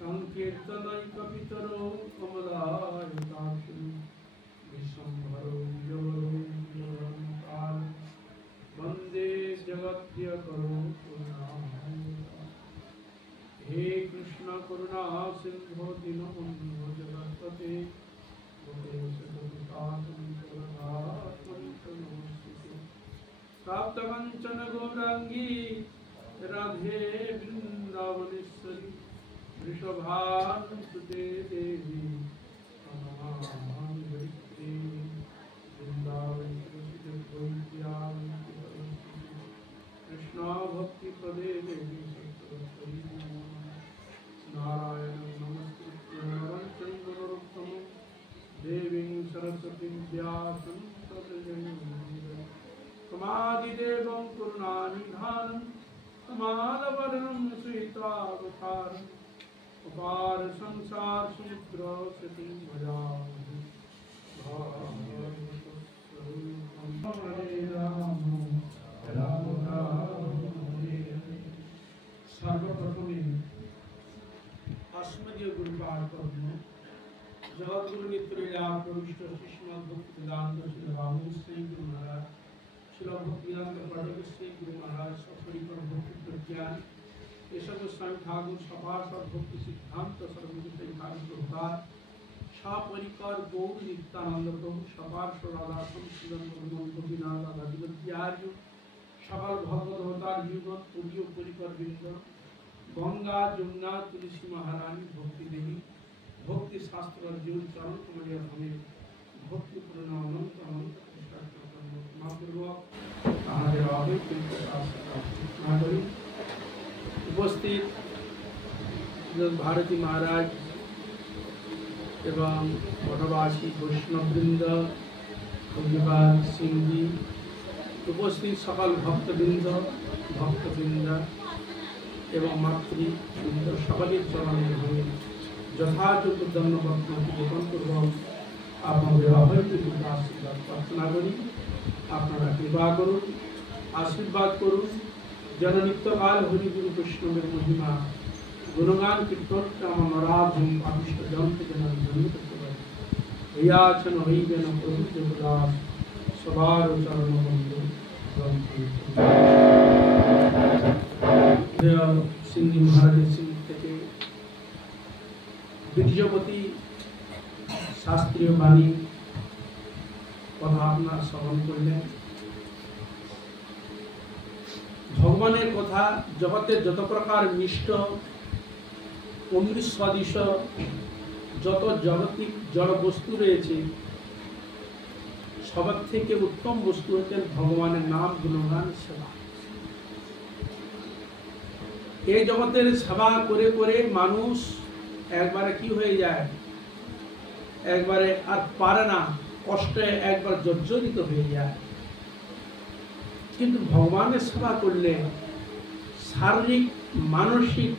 संकीर्तनैकपितरो कमलायताक्षु विश्वम्भरो विजयवरं वंदे जगद्यकरो करुणामयम्। हे कृष्ण करुणा सिंधो दीनबन्धो जगत्पते प्राप्तकंचन गौरांगी राधे वृंदावनेश्वरी वृषभानुसुते देवी कृष्णा भक्ति पदे देवी नारायण नमस्कृत्य नरं चैव नरोत्तमं देवीं सरस्वतीं व्यासं ततो जयमुदीरये। कमादिदेवं करुणानिधानं कमालवर्णं श्वेतावतारम् अपार संसार समुद्र सतीं भजामि। सर्वप्रथमे अस्मदीय गुरुपाद पद्म जगद्गुरु नित्य प्रविष्ट शिष्य भक्तिवेदांत श्री रामकृष्ण गुरु महाराज श्री भक्तिवेदांत पढ़े श्री गुरु महाराज सपरिकर भक्ति प्रज्ञान एसब स्वामी ठाकुर सभासद भक्ति सिद्धांत सर्वविषय प्रभुपाद सपरिकर गौर नित्यानंद प्रभु सपार्श्व राधा संशीलन गोपीनाथ राधिकाचार्य सकल भगवतार युगत पुरियो परिकर वृंद गंगा जमुना तुलसी महारानी भक्ति देवी भक्ति शास्त्र जीवन चरण कमलिया हमें भक्ति पूर्ण अनंत अनंत महापूर्वक उपस्थित भारती महाराज एवं वनवासी वैष्णववृंद भगवान सिंह जी उपस्थित सकल भक्तवृंद एवं मातृवृंद सकल चरण हमें यथायोग्य दंडवत पूर्वक আপনাদের অভয়কৃত আশীর্বাদ প্রার্থনা করি। আপনারা কৃপা করুন, আশীর্বাদ করুন যেন নিত্যকাল হরিগুরু বৈষ্ণবের মহিমা গুণগান কীর্তন আমার নরাধ আবিষ্ট জনকে যেন ধন্য করতে পারি। হইয়াছেন হইবেন প্রভু দেবদাস সবার চরণ বন্ধু সিংহ মহারাজের সিং থেকে বীর্যবতী शास्त्रीय बाणी कथा अपना श्रवण करलें। भगवान कथा जगते जत प्रकार मिष्ट अमृत सदृश जत जगतिक जड़ वस्तु रही सब थेके उत्तम वस्तु होते भगवान नाम गुणगान सेवा। ये जगतेर सेवा करे करे मानुष एक बार कि हो जाए एक बारे और पारे ना कष्टे एक बार जर्जरित हो जाए। किन्तु भगवान सेवा करले शारीरिक मानसिक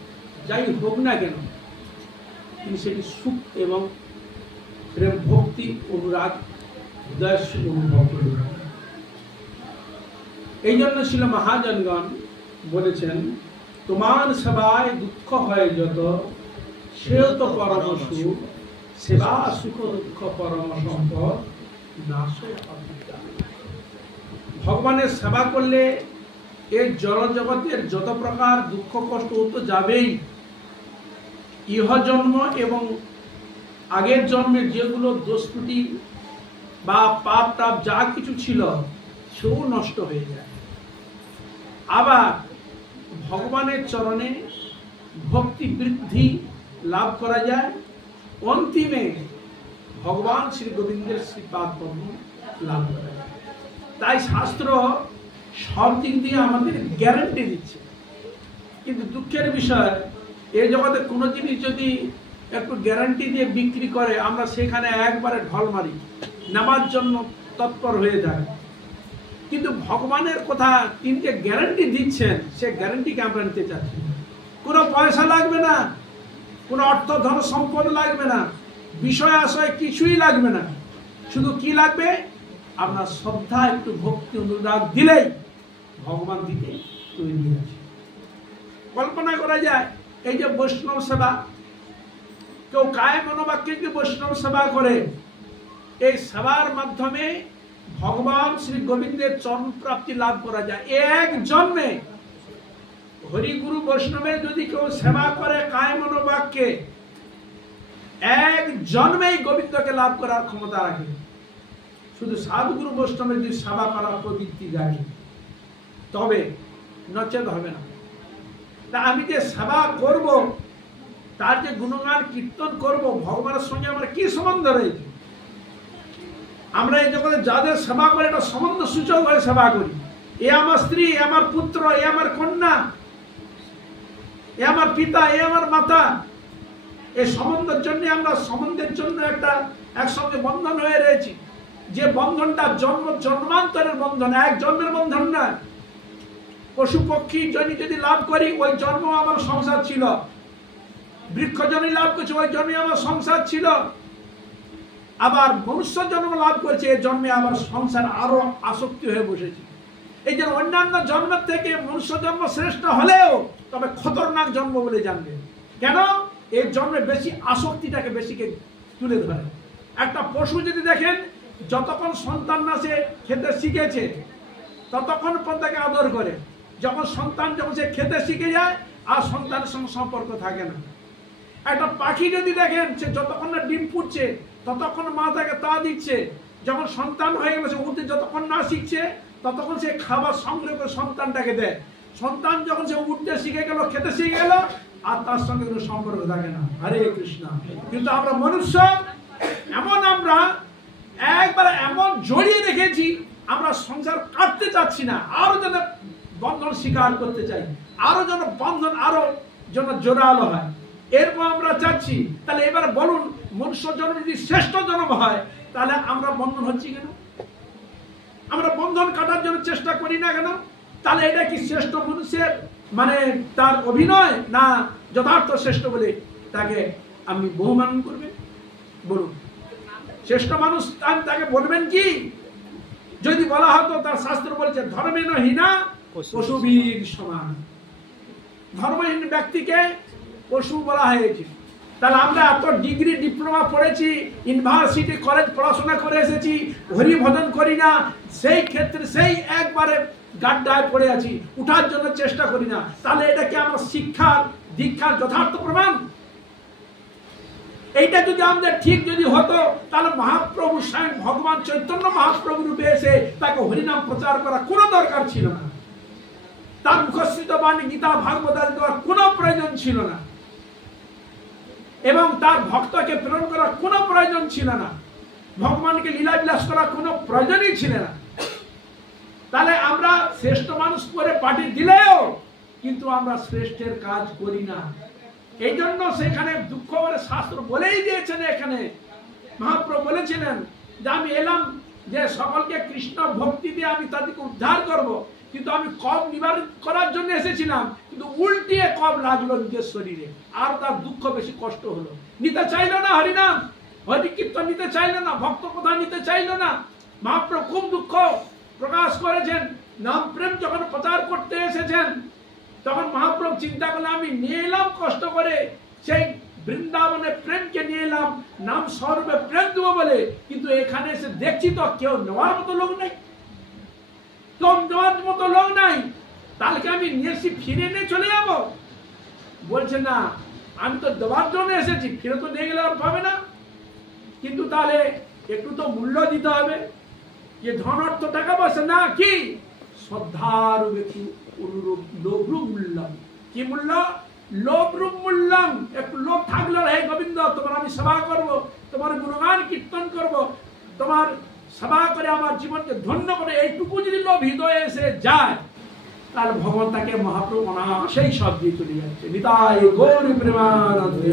যাই হোক না কেন তিনি সেটি সুখ এবং প্রেম ভক্তি অনুরাগ হৃদয় অনুভব করবেন। এই জন্য ছিল মহাজনগণ বলেছেন তোমার সেবায় দুঃখ হয় যত সেও তো পরম সুখ सेवा सुख दुख परम सम्पद नाशय अविद्या। भगवान सेवा करले ए जड़ जगतेर जत प्रकार दुख कष्ट तो जाबेई इह जन्म एवं आगेर जन्मे जेगुलो दोष त्रुटि बा पाप टाप जा किछु छिलो सेও नष्ट हो जाए। आबार भगवानेर चरणे भक्ति वृद्धि लाभ करा जाए। अंतिमे भगवान श्री गोविंदेर श्रीपाद पद्म लाभ करा जाए। ताई शास्त्र सब दिक दिए आमादेर ग्यारंटी दिच्छे। किन्तु दुःखेर विषय ए जगते कोनो जिनिस यदि एकटु ग्यारंटी दिए बिक्री करे आमरा सेखाने एकबारे ढल मारी नेওয়ার जन्य तत्पर हये जाय। किन्तु भगवानेर कथा तिनि जे ग्यारंटी दिच्छेन से ग्यारंटी के आमरा निते चाচ্ছি। कोनो पयसा लागबे ना কোনো অর্থ ধন সম্পদ লাগবে না, বিষয় আশয় কিছুই লাগবে না, শুধু কি লাগবে আপনার শ্রদ্ধা, একটু ভক্তি অনুরাগ দিলেই ভগবান দিতে তৈরি আছে। কল্পনা করা যায় এই যে বৈষ্ণব সেবা, কেউ কায় মনোবাক্যে যে বৈষ্ণব সেবা করে, এই সেবার মাধ্যমে ভগবান শ্রী গোবিন্দের চরণ প্রাপ্তি লাভ করা যায়। এক জন্মে হরিগুরু বৈষ্ণবের যদি কেউ সেবা করে কায় মনোবাক্যে, এক জন্মেই গোবিন্দকে লাভ করার ক্ষমতা রাখে। শুধু সাধুগুরু বৈষ্ণবের যদি সেবা করার প্রবৃত্তি যায় তবে, নচেত হবে না। তা আমি যে সেবা করব, তার যে গুণগান কীর্তন করব, ভগবানের সঙ্গে আমার কি সম্বন্ধ রয়েছে? আমরা এই জগতে যাদের সেবা করে এটা সম্বন্ধ সূচক হয়ে সেবা করি। এ আমার স্ত্রী, এ আমার পুত্র, এ আমার কন্যা, এ আমার পিতা, এ আমার মাতা। এই সম্বন্ধের জন্য আমরা সম্বন্ধের জন্য একটা একসঙ্গে বন্ধন হয়ে রয়েছি। যে বন্ধনটা জন্মান্তরের বন্ধন, এক জন্মের বন্ধন না। পশু পক্ষী জনি যদি লাভ করি, ওই জন্ম আমার সংসার ছিল। বৃক্ষ জনি লাভ করছে, ওই জন্মে আমার সংসার ছিল। আবার মনুষ্য জন্ম লাভ করেছে, এই জন্মে আমার সংসার আরো আসক্তি হয়ে বসেছে। এই জন্য অন্যান্য জন্মের থেকে মনুষ্য জন্ম শ্রেষ্ঠ হলেও তবে খতরনাক জন্ম বলে জানবে। কেন? এই জন্মে বেশি আসক্তিটাকে বেশিকে তুলে ধরে। একটা পশু যদি দেখেন, যতক্ষণ সন্তান না সে খেতে শিখেছে ততক্ষণ তাকে আদর করে। যখন সে খেতে শিখে যায় আর সন্তানের সঙ্গে সম্পর্ক থাকে না। একটা পাখি যদি দেখেন, সে যতক্ষণ না ডিম ফুটছে ততক্ষণ মা তাকে তা দিচ্ছে। যখন সন্তান হয়ে গেছে, উঠতে যতক্ষণ না শিখছে ততক্ষণ সে খাবার সংগ্রহ করে সন্তানটাকে দেয়। সন্তান যখন সে উঠতে শিখে গেল, খেতে শিখে গেল, আর তার সঙ্গে কোনো সম্পর্ক থাকে না। হরে কৃষ্ণ। কিন্তু আমরা মনুষ্য আমরা একবারে এমন জড়িয়ে রেখেছি, আমরা সংসার কাটতে চাচ্ছি না, আরো যেন বন্ধন স্বীকার করতে চাই, আরো যেন বন্ধন আরো যেন জোরালো হয়, এরপর আমরা চাচ্ছি। তাহলে এবার বলুন, মনুষ্য জন্ম যদি শ্রেষ্ঠ জন্ম হয়, তাহলে আমরা বন্ধন হচ্ছি কেন? আমরা বন্ধন কাটার জন্য চেষ্টা করি না কেন? তাহলে এটা কি শ্রেষ্ঠ মানুষের মানে তার অভিনয়, না যথার্থ শ্রেষ্ঠ বলে তাকে আপনি বহুমান করবেন? বলুন, শ্রেষ্ঠ মানুষ তাকে বলবেন কি? যদি বলা হতো, তার শাস্ত্র বলেছে ধর্মেন হীনা পশুবীর সমান। ধর্মহীন ব্যক্তিকে পশু বলা হয়েছে। তাহলে আমরা এত ডিগ্রি ডিপ্লোমা পড়েছি, ইউনিভার্সিটি কলেজ পড়াশোনা করে এসেছি, হরি ভজন করি না, সেই ক্ষেত্রে সেই একবারে গাড্ডায় পড়ে আছি, উঠার জন্য চেষ্টা করি না। তাহলে এটা কি আমার শিক্ষার দীক্ষার যথার্থ প্রমাণ? এইটা যদি আমাদের ঠিক যদি হতো, তাহলে মহাপ্রভু স্বয়ং ভগবান চৈতন্য মহাপ্রভু রূপে এসে তাকে হরিনাম প্রচার করা কোনো দরকার ছিল না। তার মুখস্থিত বাণী গীতা ভাগবত আদি দেওয়ার কোনো প্রয়োজন ছিল না, এবং তার ভক্তকে প্রেরণ করার কোনো প্রয়োজন ছিল না, ভগবানকে লীলা বিলাস করার কোনো প্রয়োজনই ছিল না। তাহলে আমরা শ্রেষ্ঠ মানুষ করে পার্টি দিলেও কিন্তু আমরা শ্রেষ্ঠের কাজ করি না। এই জন্য সেখানে দুঃখ করে শাস্ত্র বলেই দিয়েছেন। এখানে মহাপ্রভু বলেছিলেন যে আমি এলাম যে সকলকে কৃষ্ণ ভক্তি দিয়ে আমি তাদেরকে উদ্ধার করব, কিন্তু আমি কব নিবারণ করার জন্য এসেছিলাম, কিন্তু উল্টিয়ে কব লাগলো নিজের শরীরে, আর তার দুঃখ বেশি কষ্ট হলো। নিতে চাইল না হরিনাম, হরি কীর্তন নিতে চাইল না, ভক্ত কথা নিতে চাইল না। মহাপ্রভু খুব দুঃখ প্রকাশ করেছেন। নাম প্রেম যখন প্রচার করতে এসেছেন, তখন মহাপ্রভু চিন্তা করলেন আমি নিয়ে এলাম কষ্ট করে সেই বৃন্দাবনে প্রেমকে নিয়ে এলাম, নাম স্বরূপে প্রেম দেবো বলে, কিন্তু এখানে এসে দেখছি তো কেউ নেওয়ার মতো লোক নেই, কেউ নেওয়ার মতো লোক নাই। তাহলে কি আমি নিয়ে এসে ফিরে নিয়ে চলে যাবো? বলছে না, আমি তো দেওয়ার জন্য এসেছি, ফিরে তো নিয়ে গেলে আর পাবে না। কিন্তু তাহলে একটু তো মূল্য দিতে হবে। যে ধন অর্থ টাকা পয়সা না, কি শ্রদ্ধার একটু অনুরূপ লোভরূপ মূল্যম। কি মূল্য? লোভরূপ মূল্যম। একটু লোভ থাকলে, হে গোবিন্দ তোমার আমি সেবা করব, তোমার গুণগান কীর্তন করব, তোমার সেবা করে আমার জীবনকে ধন্য করে, এইটুকু যদি লোভ হৃদয়ে এসে যায়, তাহলে ভগবান তাকে মহাপ্রভু অনায়াসেই সব দিয়ে চলে যাচ্ছে। নিতাই গৌর প্রেমানন্দে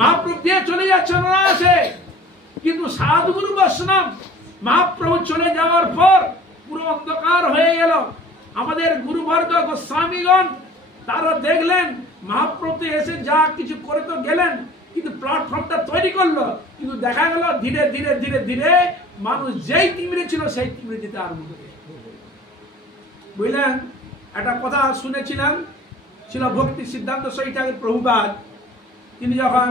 মহাপ্রভু দিয়ে চলে যাচ্ছে অনায়াসে। কিন্তু সাধুগুরু বৈষ্ণব মহাপ্রভু চলে যাওয়ার পর পুরো অন্ধকার হয়ে গেল। আমাদের গুরুবর্গ গোস্বামীগণ তারা দেখলেন মহাপ্রভু এসে যা কিছু করে তো গেলেন, কিন্তু প্ল্যাটফর্মটা তৈরি করলো, কিন্তু দেখা গেল ধীরে ধীরে ধীরে ধীরে মানুষ যেই তিমিরে ছিল সেই তিমিরে যেতে আরম্ভ করে। বুঝলেন? একটা কথা শুনেছিলাম, ছিল ভক্তি সিদ্ধান্ত সহিত প্রভুপাদ। তিনি যখন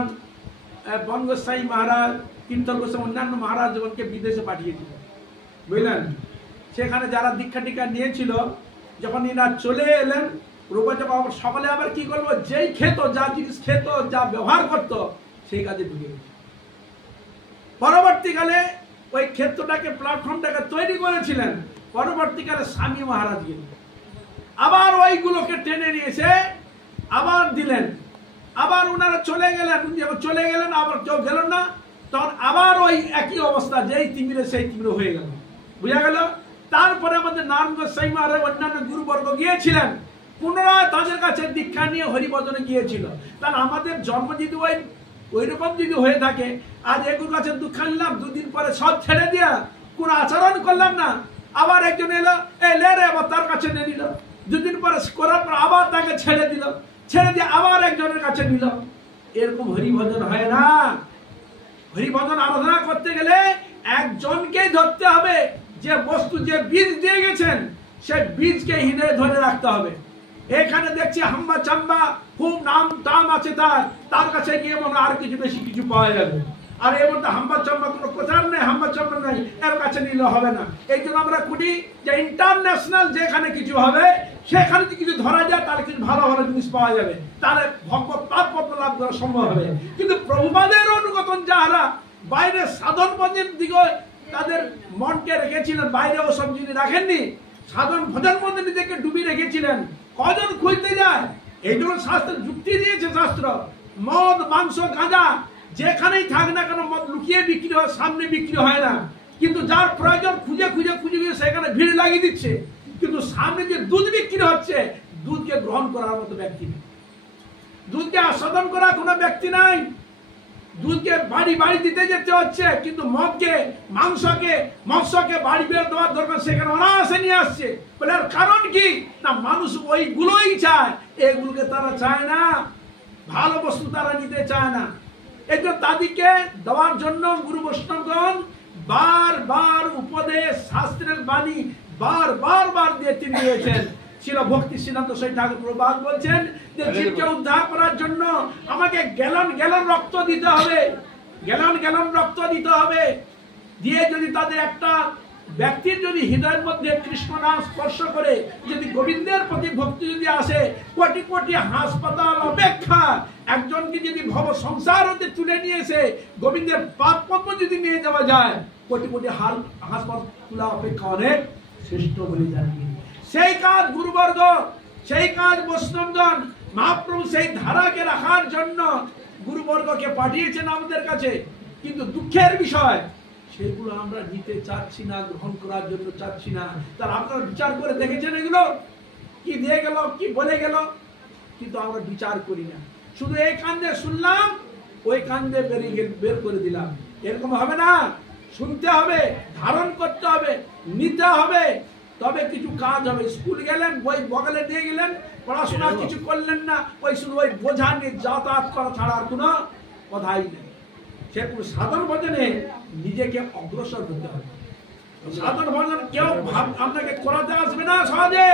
বনগোসাই মহারাজ, তীর্থল গোস্বামী, অন্যান্য মহারাজ জীবনকে বিদেশে পাঠিয়েছিলেন, বুঝলেন? সেখানে যারা দীক্ষা টিক্ষা নিয়েছিল, যখন এরা চলে এলেন, প্রভুপাদ যখন সকলে আবার কি করবো, যেই খেত, যা জিনিস খেত, যা ব্যবহার করত, সেই কাজে ঢুকে গেছে। পরবর্তীকালে ওই ক্ষেত্রটাকে, প্ল্যাটফর্মটাকে তৈরি করেছিলেন, পরবর্তীকালে স্বামী মহারাজ গেলেন, আবার ওইগুলোকে টেনে নিয়ে এসে আবার দিলেন, আবার ওনারা চলে গেলেন, যখন চলে গেলেন আবার কেউ গেলেন না, তখন আবার ওই একই অবস্থা, যেই তিমিরে সেই তিমিরে হয়ে গেল। বুঝা গেল? তারপরে আমাদের নারায়ণ গোস্বামী মহারাজ অন্যান্য গুরুবর্গ গিয়েছিলেন, পুনরায় তাদের কাছে দীক্ষা নিয়ে হরিভজনে গিয়েছিল। তাহলে আমাদের জন্ম যদি ওই রকম যদি হয়ে থাকে, আজ এগুলোর কাছে দীক্ষা নিলাম, দুদিন পরে সব ছেড়ে দিয়া কোনো আচরণ করলাম না, আবার একজন এলো, এই লে রে, আবার তার কাছে নিয়ে নিল, দুদিন পরে করার পর আবার তাকে ছেড়ে দিল, ছেড়ে দিয়ে আবার একজনের কাছে নিল। এরকম হরিভজন হয় না। হরিভজন আরাধনা করতে গেলে একজনকেই ধরতে হবে, যে বস্তু, যে বীজ দিয়ে গেছেন, সেই বীজকে হৃদয়ে ধরে রাখতে হবে। এখানে দেখছি হাম্বা চাম্বা খুব নাম দাম আছে, তার কাছে গিয়ে মনে আর কিছু বেশি কিছু পাওয়া যাবে। আর এর মধ্যে হাম্বা চাম্বা কোনো প্রচার নেই, হাম্বা চাম্বা নেই, এর কাছে নিলে হবে না। এই জন্য আমরা খুঁটি যে ইন্টারন্যাশনাল যেখানে কিছু হবে, সেখানে যদি কিছু ধরা যায়, তাহলে কিছু ভালো ভালো জিনিস পাওয়া যাবে, তাহলে ভগবত তাৎপর্য লাভ করা সম্ভব হবে। কিন্তু প্রভুপাদের অনুগতন যাহারা বাইরে সাধন ভজনের দিকে তাদের মনকে রেখেছিলেন, বাইরে ওসব জিনিস রাখেননি, সাধন ভজন মধ্যে নিজেকে ডুবি রেখেছিলেন, কজন খুঁজতে যায়? এই জন্য শাস্ত্র যুক্তি দিয়েছে, শাস্ত্র মদ, মাংস, গাঁজা যেখানেই থাক না কেন, মদ লুকিয়ে বিক্রি হয়, সামনে বিক্রি হয় না। কিন্তু যার প্রয়োজন খুঁজে খুঁজে খুঁজে খুঁজে সেখানে ভিড় লাগিয়ে দিচ্ছে। কিন্তু সামনে যে দুধ বিক্রি হচ্ছে, দুধকে গ্রহণ করার মতো ব্যক্তি নেই, দুধকে আস্বাদন করার কোনো ব্যক্তি নাই, দুধকে বাড়ি বাড়ি দিতে যেতে হচ্ছে। কিন্তু মদকে, মাংসকে, মৎস্যকে বাড়ি বের দেওয়ার দরকার, সেখানে অনায়াসে নিয়ে আসছে। বলে আর কারণ কি না, মানুষ ওইগুলোই চায়, এগুলোকে তারা চায় না, ভালো বস্তু তারা নিতে চায় না। এই জন্য তাদেরকে দেওয়ার জন্য গুরু বৈষ্ণবগণ বারবার উপদেশ, শাস্ত্রের বাণী বার দিয়ে তিনি দিয়েছেন। ছিল ভক্তি সিদ্ধান্ত সহিত ঠাকুর প্রভুপাদ বলছেন যে জীবকে উদ্ধার করার জন্য আমাকে গ্যালন গ্যালন রক্ত দিতে হবে, গ্যালন গ্যালন রক্ত দিতে হবে। দিয়ে যদি তাদের একটা ব্যক্তির যদি হৃদয়ের মধ্যে কৃষ্ণ নাম স্পর্শ করে, যদি গোবিন্দের প্রতি ভক্তি যদি আসে, কোটি কোটি হাসপাতাল অপেক্ষা একজনকে যদি ভব সংসার হতে তুলে নিয়ে এসে গোবিন্দের পাদ পদ্ম যদি নিয়ে যাওয়া যায়, কোটি কোটি হাসপাতাল তুলা অপেক্ষা অনেক শ্রেষ্ঠ বলে জানি। সেই কাজ গুরুবর্গ, সেই কাজ বৈষ্ণবগণ, মহাপ্রভু সেই ধারাকে রাখার জন্য গুরুবর্গকে পাঠিয়েছেন আমাদের কাছে। কিন্তু দুঃখের বিষয়, সেগুলো আমরা নিতে চাচ্ছি না, গ্রহণ করার জন্য চাচ্ছি না। তার আপনারা বিচার করে দেখেছেন এগুলো কি দিয়ে গেল, কি বলে গেল, কিন্তু আমরা বিচার করি না। শুধু এই কান্দে শুনলাম, ওই কান্দে বের করে দিলাম, এরকম হবে না। শুনতে হবে, ধারণ করতে হবে, নিতে হবে, তবে কিছু কাজ হবে। স্কুল গেলেন, বই বগলে দিয়ে গেলেন, পড়াশোনা কিছু করলেন না, ওই শুধু ওই বোঝা নিয়ে যাতায়াত করা ছাড়া আর কোনো কথাই নেই। সেরকম সাধন ভজনে নিজেকে অগ্রসর হতে হবে। সাধন ভজন কেউ আপনাকে করাতে আসবে না সহজে,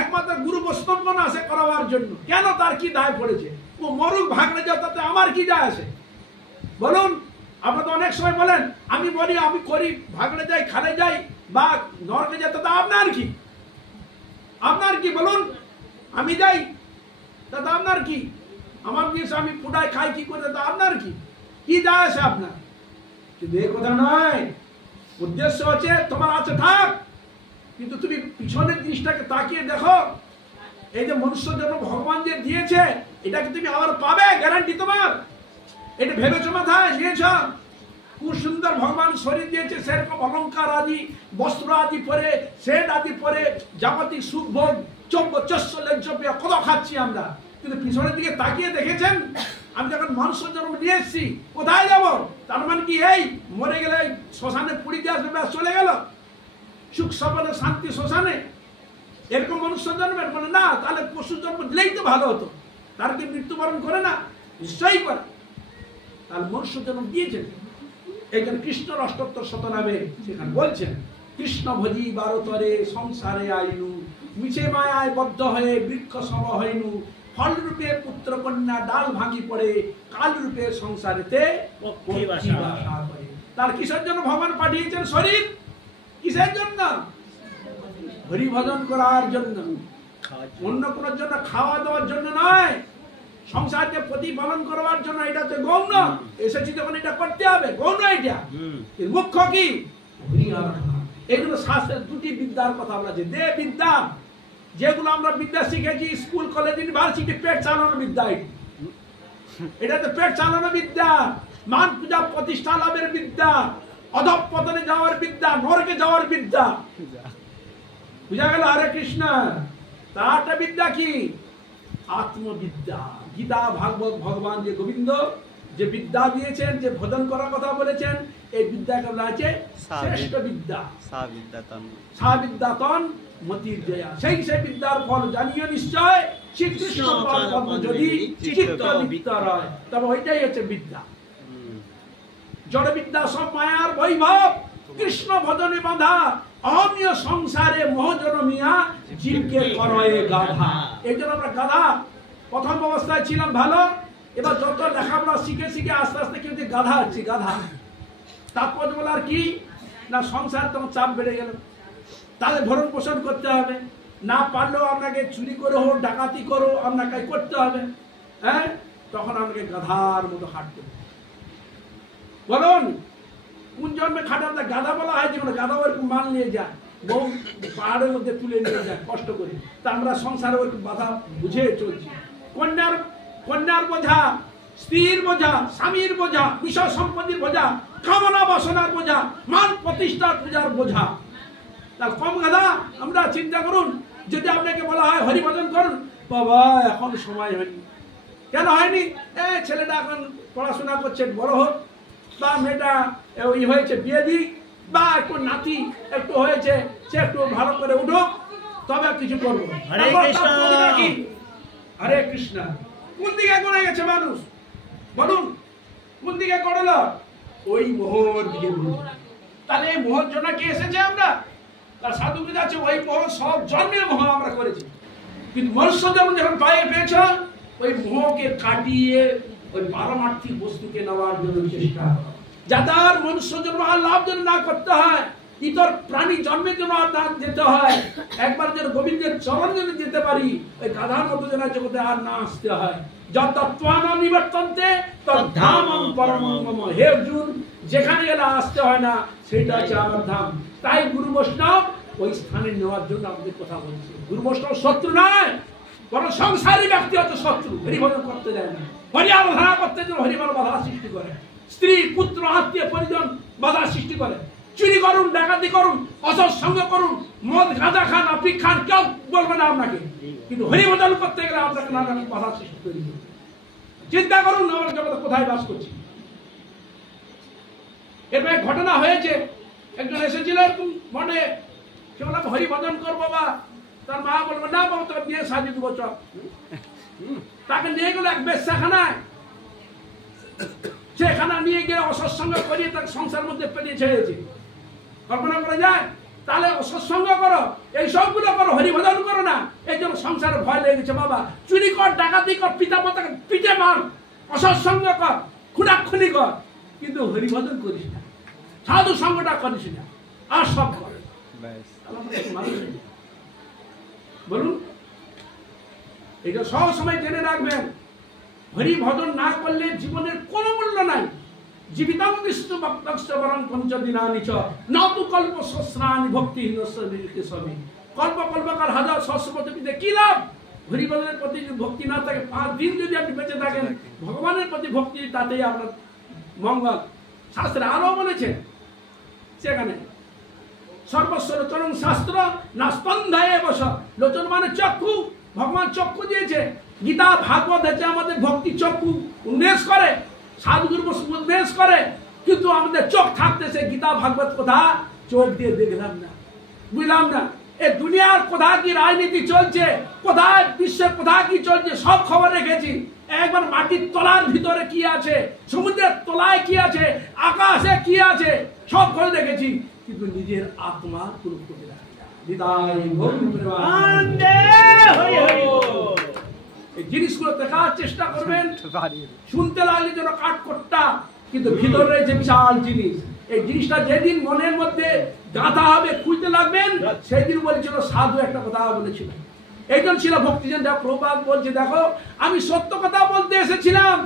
একমাত্র গুরু বৈষ্ণবগণ আসে করাবার জন্য। কেন? তার কি দায় পড়েছে? ও মরুক, ভাগলে যাও, তাতে আমার কি যায় আসে? বলুন। আপনারা তো অনেক সময় বলেন, আমি বলি আমি করি, ভাগলে যাই, খালে যাই বা নরকে যাই, তাতে আপনার কি? আপনার কি বলুন? আমি যাই, তাতে আপনার কি? আমার জিনিস আমি পুডায় খাই, কি করে, তাতে আপনার কি? কি যায় আসে আপনার? কিন্তু এই কথা নয়। উদ্দেশ্য হচ্ছে তোমার আছে থাক, কিন্তু তুমি পিছনের জিনিসটাকে তাকিয়ে দেখো। এই যে মনুষ্য জন্ম ভগবান যে দিয়েছে, এটাকে তুমি আবার পাবে, গ্যারান্টি তোমার। এটা ভেবেছো মাথায় নিয়েছ? খুব সুন্দর ভগবান শরীর দিয়েছে, সেরকম অলঙ্কার আদি, বস্ত্র আদি পরে, সেট আদি পরে, জাগতিক সুখ ভোগ, চব্য লেজ্জপিয়া কত খাচ্ছি আমরা। কিন্তু পিছনের দিকে তাকিয়ে দেখেছেন? আমি যখন মানুষ জন্ম নিয়ে এসেছি, কোথায় যাব? তার মানে কি এই মরে গেলে শ্মশানে পুড়ি দিয়ে আসবে, ব্যাস চলে গেল, সুখ সবলে শান্তি শ্মশানে? এরকম মনুষ্য জন্মের মানে না, তাহলে পশু জন্ম দিলেই তো ভালো হতো। তার কি মৃত্যুবরণ করে না? নিশ্চয়ই করে। তার মনুষ্য জন্ম দিয়েছেন। এখানে কৃষ্ণর অষ্টোত্তর শতনামে সেখানে বলছেন, কৃষ্ণ ভজি বারতরে সংসারে আইনু, মিছে মায়ায় বদ্ধ হয়ে বৃক্ষ সম হইনু, ফল রূপে পুত্র কন্যা ডাল ভাঙি পড়ে, কাল রূপে সংসারেতে পক্ষী বাসা করে। তার কিসের জন্য ভগবান পাঠিয়েছেন শরীর? কিসের জন্য? হরি ভজন করার জন্য, অন্য কোন জন্য, খাওয়া দাওয়ার জন্য নয়, সংসারকে প্রতিপালন করবার জন্য। এটা তো গৌণ, এসেছি যখন এটা করতে হবে, গৌণ এটা। মুখ্য কি? হরি আরাধনা। এগুলো শাস্ত্রের দুটি বিদ্যার কথা আমরা যে দে বিদ্যা, যেগুলো আমরা বিদ্যা শিখেছি স্কুল কলেজ ইউনিভার্সিটি, পেট চালানো বিদ্যা। এটা তো পেট চালানো বিদ্যা, মান পূজা প্রতিষ্ঠা লাভের বিদ্যা, অধঃপতনে যাওয়ার বিদ্যা, নরকে যাওয়ার বিদ্যা। বুঝা গেল? হরে কৃষ্ণ। তারটা বিদ্যা কি? আত্মবিদ্যা। গীতা ভাগবত ভগবান যে গোবিন্দ যে বিদ্যা দিয়েছেন, যে ভজন করার কথা বলেছেন, এই বিদ্যাকে বলা আছে শ্রেষ্ঠ বিদ্যা। সাবিদ্যাতন মতির জয়া। সেই বিদ্যার ফল জানিও নিশ্চয়, শ্রীকৃষ্ণ পদ্ম যদি চিত্ত লিপ্ত রয়, তবে ওইটাই হচ্ছে বিদ্যা। জড় বিদ্যা সব মায়ার বৈভব, কৃষ্ণ ভজনে বাঁধা, অহমীয় সংসারে মোহজনমিয়া জীবকে করয়ে গাধা। এই জন্য আমরা গাধা। প্রথম অবস্থায় ছিলাম ভালো, এবার যত লেখাপড়া শিখে শিখে আস্তে আস্তে কি হচ্ছে? গাধা হচ্ছে, গাধা। তারপর বলার কি না, সংসার তোমার চাপ বেড়ে গেল, তাদের ভরণ পোষণ করতে হবে, না পারলেও আপনাকে চুরি করে হোক, ডাকাতি করো, আপনাকে করতে হবে। হ্যাঁ, তখন আপনাকে গাধার মতো হাঁটতে হবে। বলুন, কোন জন্মে খাটাতে গাধা বলা হয়? যেমন গাধা ওরকম মাল নিয়ে যায়, বউ পাহাড়ের মধ্যে তুলে নিয়ে যায় কষ্ট করে। তা আমরা সংসারে ওরকম বাধা বুঝে চলছি। কন্যার বোঝা, স্ত্রীর বোঝা, স্বামীর বোঝা, বিষয় সম্পত্তির বোঝা, কামনা বাসনার বোঝা, মান প্রতিষ্ঠার পূজার বোঝা। তার কম গাধা? আমরা চিন্তা করুন, যদি আপনাকে বলা হয় হরিভজন করুন, বাবা এখন সময় হয়নি। কেন হয়নি? ছেলেটা এখন পড়াশোনা করছে, বড় হোক, বা মেয়েটা ওই হয়েছে বিয়ে দিই, বা একটু নাতি একটু হয়েছে, সে একটু ভালো করে উঠুক, তবে কিছু করবো। হরে কৃষ্ণ। কোন দিকে গড়ে গেছে মানুষ? বলুন, কোন দিকে গড়ল? ওই মোহর দিকে। তাহলে এই মোহর জন্য কি এসেছে আমরা? তার সাধু আছে, ওই মোহ সব জন্মের মোহ আমরা করেছি, কিন্তু মনুষ্য জন্ম যখন পায়ে পেয়েছ, ওই মোহকে কাটিয়ে ওই পারমার্থিক বস্তুকে নেওয়ার জন্য চেষ্টা করো, যাতে আর মনুষ্য জন্ম আর লাভ যেন না করতে হয়, ইতর প্রাণী জন্মের জন্য আর না যেতে হয়, একবার যেন গোবিন্দের চরণ যেন যেতে পারি, ওই গাধার মতো যেন জগতে আর না আসতে হয়। যত্ত্বানাম নিবর্তন্তে তদ্ধামং পরমং মম। হে অর্জুন, যেখানে গেলে আসতে হয় না, সেটা হচ্ছে আমার ধাম। তাই গুরু বৈষ্ণব ওই স্থানে নেওয়ার জন্য আমাদের কথা বলছে। গুরু বৈষ্ণব শত্রু নয়, বরং সংসারী ব্যক্তি হচ্ছে শত্রু। হরিভজন করতে দেয় না, হরি আরাধনা করতে যেন হরিবার বাধা সৃষ্টি করে, স্ত্রী পুত্র আত্মীয় পরিজন বাধা সৃষ্টি করে। চুরি করুন, ডাকাতি করুন, অসৎ সঙ্গ করুন, মদ গাঁজা খান, আফিক খান, কেউ বলবে না আপনাকে, কিন্তু হরিভজন করতে গেলে আপনাকে নানা বাধা সৃষ্টি করে দিবে। চিন্তা করুন আমরা জগতে কোথায় বাস করছি। এরপরে ঘটনা হয়েছে, একজন এসেছিল এরকম মনে, সে বললাম হরিভজন করবো, বা তার মা বলবো না বাবা তোকে নিয়ে সাজিয়ে দেবো, চল। তাকে নিয়ে গেল এক বেশ্যাখানায়, সেখানে নিয়ে গিয়ে অসৎসঙ্গ করিয়ে তাকে সংসার মধ্যে পেরিয়ে ছেড়েছে। কল্পনা করা যায়? তাহলে অসৎসঙ্গ করো, এই সবগুলো করো, হরিভজন করো না। এই জন্য সংসারে ভয় লেগেছে। বাবা চুরি কর, ডাকাতি কর, পিতা মাতাকে পিঠে মার, অসৎসঙ্গ কর, খুনাখুনি কর, কিন্তু হরিভজন করিস না, সাধু সঙ্গটা করিস না, আর সব করে। বলুন, এটা সব সময় জেনে রাখবেন, হরি ভজন না করলে জীবনের কোনো মূল্য নাই। জীবিতং বিষ্ণু ভক্তবরং পঞ্চদিনানি চ নতু কল্প সহস্রাণি ভক্তিহীনস্য সবই। কল্প কল্পকার হাজার সহস্রপতিতে কি লাভ? হরি ভজনের প্রতি যদি ভক্তি না থাকে, 5 দিন যদি আপনি বেঁচে থাকেন, ভগবানের প্রতি ভক্তি, তাতেই আপনার মঙ্গল। শাস্ত্রে আরো বলেছে সেখানে, সর্বস্ব লোচনং শাস্ত্র না স্পন্ধায় বস। লোচন মানে চক্ষু, ভগবান চক্ষু দিয়েছে। গীতা ভাগবত হচ্ছে আমাদের ভক্তি চক্ষু উন্মেষ করে, সাধুগুরু উন্মেষ করে, কিন্তু আমাদের চোখ থাকতেছে গীতা ভাগবত কথা চোখ দিয়ে দেখলাম না, বুঝলাম না। এই দুনিয়ার কোথায় কি রাজনীতি চলছে, কোথায় বিশ্বের কোথায় কি চলছে, সব খবর রেখেছি। একবার মাটির তলার ভিতরে কি আছে, সমুদ্রের তলায় কি আছে, আকাশে কি আছে, সব খবর রেখেছি, কিন্তু নিজের আত্মার কোনো খোঁজ রাখি না। হৃদয় এই জিনিসগুলো দেখার চেষ্টা করবেন। শুনতে লাগলে যেন কাঠখোট্টা, কিন্তু ভিতরে রয়েছে বিশাল জিনিস। এই জিনিসটা যেদিন মনের মধ্যে গাঁথা হবে, খুঁজতে লাগবেন, সেই দিন বলেছিল সাধু একটা কথা বলেছিল। একজন ছিল ভক্তিজন প্রভুপাদ বলছে, দেখো আমি সত্য কথা বলতে এসেছিলাম,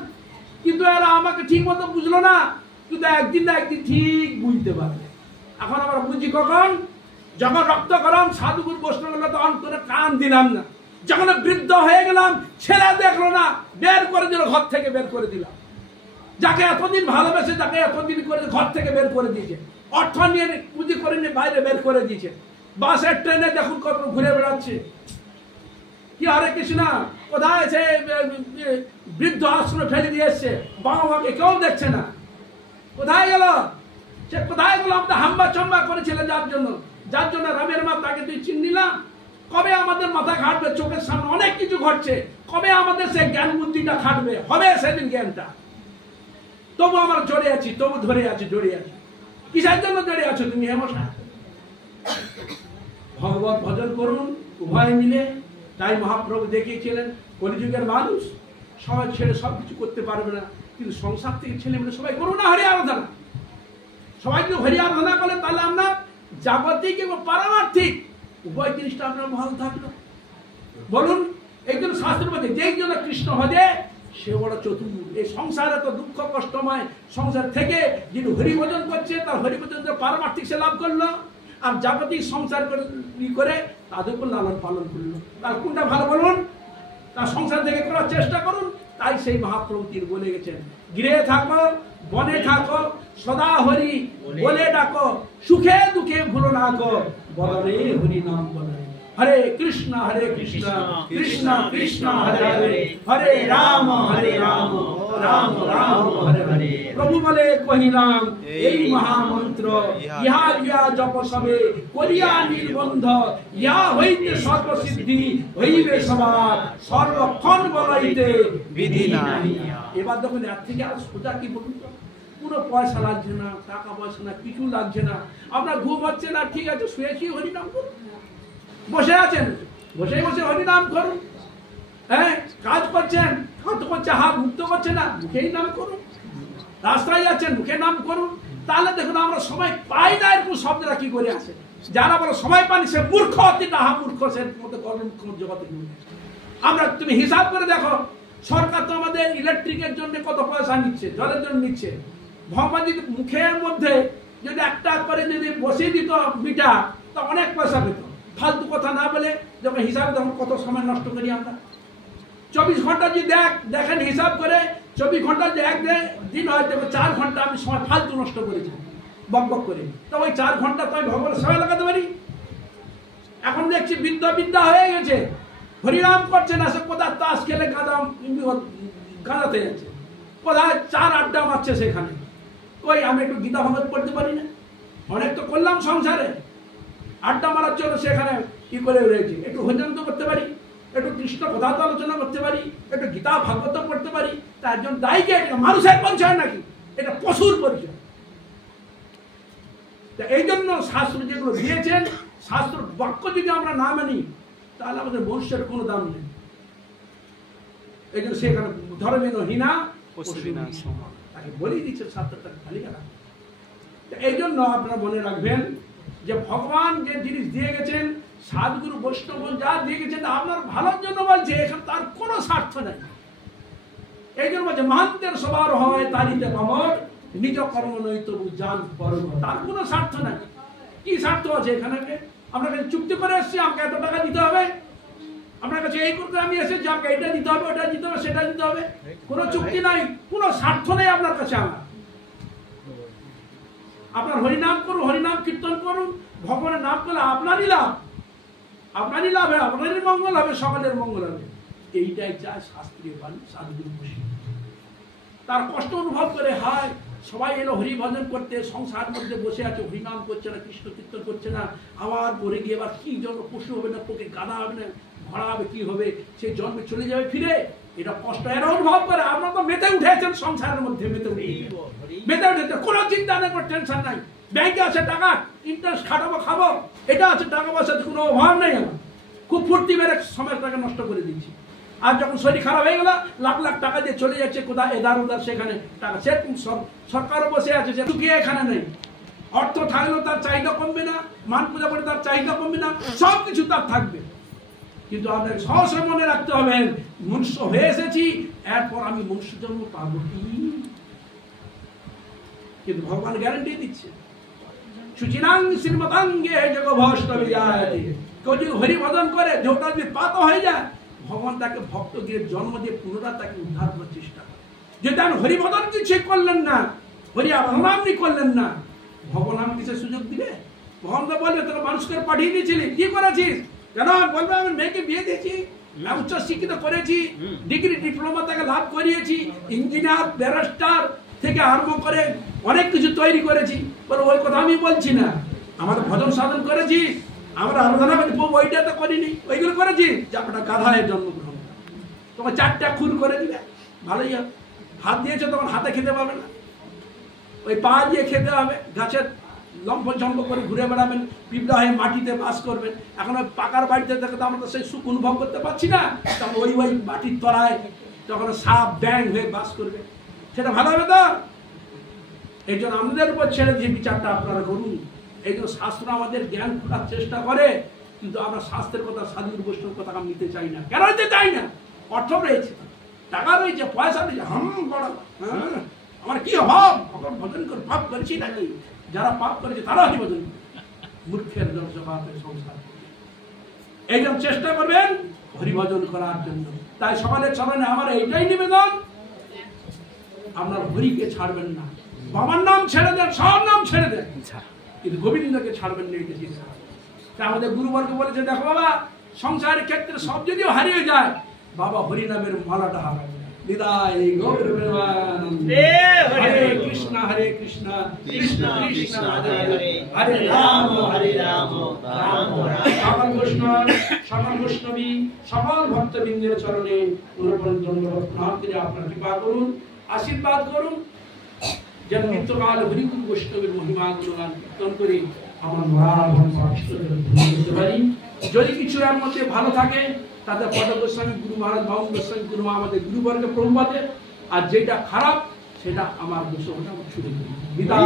কিন্তু এরা আমাকে ঠিক মতো বুঝলো না, কিন্তু একদিন না একদিন ঠিক বুঝতে পারবে। এখন আমরা বুঝি কখন? যখন রক্ত গরম সাধুগুরু বৈষ্ণবগুলো তো অন্তরে কান দিলাম না, যখন বৃদ্ধ হয়ে গেলাম, ছেলে দেখলো না, বের করে দিল, ঘর থেকে বের করে দিলাম। যাকে এতদিন ভালোবেসে, যাকে এতদিন করে ঘর থেকে বের করে দিয়েছে, অর্থ নিয়ে পুঁজি করে নিয়ে বাইরে বের করে দিয়েছে, বাসের ট্রেনে দেখুন কত ঘুরে বেড়াচ্ছে। কি হরে কৃষ্ণ, কোথায় সে বৃদ্ধ আশ্রমে ফেলে দিয়ে এসছে, বাবা মাকে কেউ দেখছে না, কোথায় গেল সে, কোথায় গেল? আমরা হাম্বা চম্বা করেছিলেন যার জন্য রামের মা তাকে তুই চিনলি না। কবে আমাদের মাথা খাটবে? চোখের সামনে অনেক কিছু ঘটছে, কবে আমাদের সেই জ্ঞান বুদ্ধিটা খাটবে? হবে সেদিন জ্ঞানটা। তবু আমরা জড়ে আছি, তবু ধরে আছি, জড়ে আছি। কিসের জন্য জড়ে আছো তুমি? ভগবত ভজন করুন উভয় মিলে। তাই মহাপ্রভু দেখিয়েছিলেন, কলিযুগের মানুষ সবাই ছেড়ে সবকিছু করতে পারবে না, কিন্তু সংসার থেকে ছেলে মেয়ে সবাই করুন না হরি আরাধনা। সবাই যদি হরি আরাধনা করেন, তাহলে আমরা জাগতিক এবং পারমার্থিক উভয় জিনিসটা আপনার ভালো থাকলো। বলুন, এই জন্য শাস্ত্র বলছে, যেই জন্য কৃষ্ণ ভজে সে বড় চতুর। এই সংসারে তো দুঃখ কষ্টময় সংসার থেকে যিনি হরিভজন করছে, তার হরিভজন পারমার্থিক সে লাভ করলো, আর জাগতিক সংসার করে তাদের উপর লালন পালন করলো। তার কোনটা ভালো বলুন? তার সংসার থেকে করার চেষ্টা করুন। তাই সেই মহাপ্রভু তিনি বলে গেছেন, গৃহে থাকো, বনে থাকো, সদা হরি বলে ডাকো, সুখে দুঃখে ভুলো না গো, বদলে হরি নাম বলে। হরে কৃষ্ণ কৃষ্ণ কৃষ্ণ হরে হরে, হরে রাম রাম রাম হরে হরে। প্রভু বলে কহিলাম এই মহামন্ত্র, ইহা ইহা জপ সবে করিয়া নির্বন্ধ, ইহা হইতে সর্বসিদ্ধি হইবে সবার, সর্বক্ষণ বলাইতে বিধি নাই। এবার দেখুন, এর থেকে আর সোজা কি বলুন তো? পুরো পয়সা লাগছে না, টাকা পয়সা না, কিছু লাগছে না, আপনার ঘুম হচ্ছে না, ঠিক আছে শুয়েছি হরিনাম করুন। বসে আছেন, বসে বসে হরিনাম করুন। হ্যাঁ, কাজ করছেন, হাত করছে, হাত মুক্ত করছে না, মুখেই নাম করুন। রাস্তায় যাচ্ছেন, মুখে নাম করুন। তাহলে দেখুন আমরা সময় পাই না, এরকম শব্দটা কি করে আসে? যারা বলো সময় পানি, সে মূর্খ, অতি ডাহা মূর্খ, সে মতো কর্ম জগতে। আমরা তুমি হিসাব করে দেখো, সরকার তো আমাদের ইলেকট্রিকের জন্য কত পয়সা নিচ্ছে, জলের জন্য নিচ্ছে। ভগবান যদি মুখের মধ্যে যদি একটা করে যদি বসিয়ে দিত মিটার, তা অনেক পয়সা পেত। ফালতু কথা না বলে যখন হিসাব তখন কত সময় নষ্ট করি আমরা। 24 ঘন্টা যদি দেখেন হিসাব করে, 24 ঘন্টা যে দিন হয়, 4 ঘন্টা আমি সময় ফালতু নষ্ট করেছি বক বক করে। তো ওই 4 ঘন্টা তো আমি ভগবানের সেবা লাগাতে পারি। এখন দেখছি বিদ্যা হয়ে গেছে, হরিনাম করছে না, সে কোথায় তাস খেলে গাঁদাতে যাচ্ছে, কোথায় চার আড্ডা মারছে সেখানে। ওই আমি একটু গীতা ভাগবত পড়তে পারি না? অনেক তো করলাম সংসারে, আড্ডা মারার জন্য সেখানে কি করে রয়েছে। একটু হরিনাম তো করতে পারি, একটু কৃষ্ণ কথা তো আলোচনা করতে পারি, একটু গীতা ভাগবত পড়তে পারি। তার জন্য দায়ীকে এটা মানুষের পরিচয় নাকি? এটা পশুর পরিচয়। এই জন্য শাস্ত্র যেগুলো দিয়েছেন, শাস্ত্র বাক্য যদি আমরা না মানি, তাহলে আমাদের মনুষ্যের কোনো দাম নেই। এই জন্য সেখানে ধর্মের হীনা তাকে বলেই দিচ্ছে শাস্ত্রটা খালি গেল। এই জন্য আপনারা মনে রাখবেন যে ভগবান যে জিনিস দিয়ে গেছেন, সাধুগুরু বৈষ্ণব যা দিয়ে গেছেন আপনার ভালোর জন্য বলছে, এখানে তার কোনো স্বার্থ নেই। এই জন্য বলছে মহান্তের সবার হয় তারিতে পামর, নিজ কর্ম নই তবু জান পরম। তার কোনো স্বার্থ নাই। কি স্বার্থ আছে এখানে? আমরা কাছে চুক্তি করে এসেছি, আমাকে এত টাকা দিতে হবে, আপনার কাছে এই করতে আমি এসেছি, আমাকে এটা দিতে হবে, ওটা দিতে হবে, সেটা দিতে হবে। কোনো চুক্তি নাই, কোনো স্বার্থ নেই আপনার কাছে। আপনার হরিনাম করুন, হরিনাম কীর্তন করুন, ভগবানের নাম করলে আপনারই লাভ, আপনারই লাভ হবে, আপনারই মঙ্গল হবে, সকলের মঙ্গল হবে। এইটাই চায় শাস্ত্রীয় বাণী, সাধুগুরু বৈষ্ণব। তার কষ্ট অনুভব করে, হায় সবাই এলো হরি ভজন করতে, সংসার মধ্যে বসে আছে, হরিনাম করছে না, কৃষ্ণ কীর্তন করছে না। আমার পরে গিয়ে এবার কি জন্য পশু হবে না, পোকে গাধা হবে না, ঘোড়া হবে, কি হবে, সেই জন্মে চলে যাবে ফিরে। এটা কষ্ট এরা অনুভব করে। আপনারা তো মেতে উঠেছেন সংসারের মধ্যে, মেতে উঠেছেন, কোনো চিন্তা নেই, কোনো টেনশন নাই। ব্যাংকে আছে টাকা, ইন্টারেস্ট খাটাবো, খাবো, এটা আছে, টাকা পয়সার কোনো অভাব নেই। আমার খুব ফুর্তি মেরে সময়টাকে নষ্ট করে দিচ্ছি। আর যখন শরীর খারাপ হয়ে গেল, লাখ লাখ টাকা দিয়ে চলে যাচ্ছে কোথায় এদার উদার, সেখানে টাকা। সেরকম সরকারও বসে আছে, যে লুকিয়ে এখানে নেই। অর্থ থাকলেও তার চাহিদা কমবে না, মান পূজা করে তার চাহিদা কমবে না, সব কিছু তার থাকবে। কিন্তু আপনাকে সবসময় মনে রাখতে হবে, মনুষ্য হয়ে এসেছি, এরপর আমি মনুষ্য জন্ম পাবো কি? কিন্তু ভগবান গ্যারান্টি দিচ্ছে, সুচিনাং শ্রীমতাঙ্গে জগ ভষ্টমী যায়। কেউ যদি হরিভজন করে, দেহটা যদি পাত হয়ে যায়, ভগবান তাকে ভক্ত দিয়ে জন্ম দিয়ে পুনরায় তাকে উদ্ধার করার চেষ্টা করে। যদি আমি হরিভজন কিছু করলেন না, হরি নাম করলেন না, ভগবান কিছু সুযোগ দিবে? ভগবান তো বলবে, তোরা মানুষকে পাঠিয়ে দিয়েছিলি, কি করেছিস? কেন বলবে, আমি মেয়েকে বিয়ে দিয়েছি, উচ্চ শিক্ষিত করেছি, ডিগ্রি ডিপ্লোমা তাকে লাভ করিয়েছি, ইঞ্জিনিয়ার ব্যারিস্টার থেকে আরম্ভ করে অনেক কিছু তৈরি করেছি। বলে ওই কথা আমি বলছি না, আমাদের ভজন সাধন করেছি, আমরা আরাধনা করি, ওইটা তো করিনি, ওইগুলো করেছি। যে আপনার গাধায় জন্মগ্রহণ, তোমার 4টা খুন করে দিলে ভালোই হবে। হাত দিয়েছে, তখন হাতে খেতে পাবে না, ওই পা দিয়ে খেতে হবে। গাছের লম্ফ ঝম্প করে ঘুরে বেড়াবেন, পিঁপড়া হয়ে মাটিতে বাস করবেন। এখন ওই পাকার বাড়িতে দেখে তো আমরা তো সেই সুখ অনুভব করতে পারছি না, তখন ওই মাটির তলায় তখন সাপ ব্যাং হয়ে বাস করবে, সেটা ভালো হবে তো? এই জন্য আমাদের উপর ছেড়ে যে বিচারটা আপনারা করুন। এই জন্য শাস্ত্র আমাদের জ্ঞান খোলার চেষ্টা করে, কিন্তু আমরা শাস্ত্রের কথা, সাধুর বৈষ্ণব কথা আমি নিতে চাই না। কেন নিতে চাই না? অর্থ রয়েছে, টাকা রয়েছে, পয়সা রয়েছে, বড় আমার কি অভাব? ভজন করে পাপ করেছি নাকি? যারা পাপ করেছে তারা হরিভজন করে, মূর্খের দর্শকের সংসার। এই জন্য চেষ্টা করবেন হরিভজন করার জন্য। তাই সকালের চরণে আমার এইটাই নিবেদন, আপনার হরিকে ছাড়বেন না। বাবার নাম ছেড়ে দেন, সব নাম ছেড়ে দেন, কিন্তু গোবিন্দকে ছাড়বেন না। এটা চিন্তা। তাই আমাদের গুরুবর্গ বলেছে, দেখো বাবা, সংসারের ক্ষেত্রে সব যদিও হারিয়ে যায়, বাবা হরিনামের মালাটা হারাবে না। বিদায় গৌর প্রেমানন্দে। হরে কৃষ্ণ কৃষ্ণ কৃষ্ণ হরে হরে, হরে রাম রাম রাম। সকল বৈষ্ণব, সকল বৈষ্ণবী, সকল ভক্তবৃন্দের চরণে আপনার কৃপা করুন, আশীর্বাদ করুন, যেন নিত্যকাল হরিগুরু বৈষ্ণবের মহিমা গুণগান কীর্তন করে আমার মরার করতে পারি। যদি কিছু এর মধ্যে ভালো থাকে, তাতে পদ গোস্বামী, গুরু মহারাজ, বামন গোস্বামী, গুরু আমাদের গুরুবর্গের প্রভুপাদের, আর যেটা খারাপ সেটা আমার দোষ, ওটা ছুটে দিই। বিদায়।